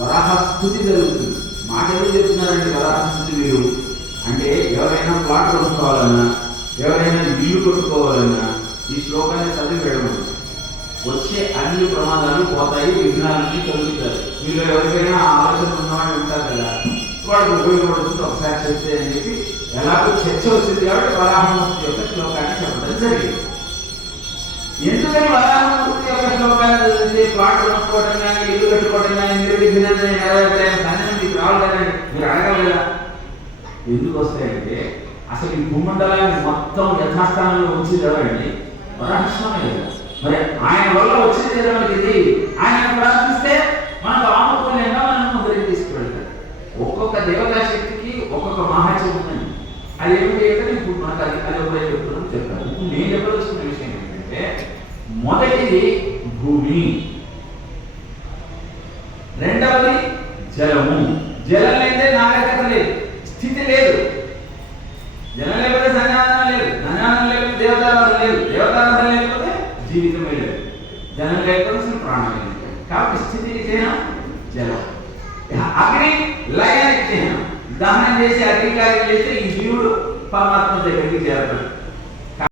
వరాహస్థుతి జరుగుతుంది. మాట ఎందుకు చెప్తున్నారండి వరాహస్థుతి మీరు? అంటే ఎవరైనా ప్లాట్ కొనుక్కోవాలన్నా ఎవరైనా ఇల్లు కొట్టుకోవాలన్నా ఈ శ్లోకాన్ని చదివి వెళ్ళమని. వచ్చే అన్ని ప్రమాదాలు పోతాయి విఘ్నాలన్నీ కలుగుతారు మీరు ఎవరికైనా ఆలోచన ఉన్నవాళ్ళు ఉంటారు కదా వాడికి ఉపయోగపడుతుంది ఒకసారి చెప్తే అని చెప్పి ఎలాగో చర్చ వచ్చింది కాబట్టి వరాహమూర్తి యొక్క శ్లోకాన్ని చెప్పడం జరిగింది. శ్లోకాన్ని ప్లాట్ కొనుక్కోవడం కానీ ఇల్లు కట్టుకోవడం కానీ నిర్విఘ్నంగా నెరవేర్తాయని సందేహం మీకు రావాలి మీరు అడగలేదా ఎందుకు వస్తాయంటే అసలు ఈ భూమండలాన్ని మొత్తం యథాస్థానంలో ఉంచి ఎవరండి వరాహస్వామి మరి ఆయన వల్ల వచ్చింది ఏదో మనకి ఇది. ఆయన ప్రార్థిస్తే మనకు ఆనుకూలంగా మనం ముందరికి తీసుకువెళ్తాడు ఒక్కొక్క దేవతా శక్తికి ఒక్కొక్క మహాత్యం ఉందండి అది ఏమిటి అంటే ఇప్పుడు మనకు అది అది ఒకటే చెప్తున్నాను చెప్తాను. ఇప్పుడు నేను చెప్పదలుచుకున్న విషయం ఏంటంటే మొదటిది భూమి. రెండవది జలము. జలం లేదే నాగరికత లేదు స్థితి లేదు. జలం లేకపోతే సన్యాసం లేదు సన్యాసం లేకపోతే దేవతారాధన లేదు. దేవతారాధన లేకపోతే జీవితమే లేదు. జనం లేకపోతే అసలు ప్రాణం లేదు. కాబట్టి స్థితి చిహ్నం జలం. అగ్ని లయ చిహ్నం దహనం చేసి అగ్నికార్యం చేస్తే ఈ జీవుడు పరమాత్మ దగ్గరికి చేరతాడు.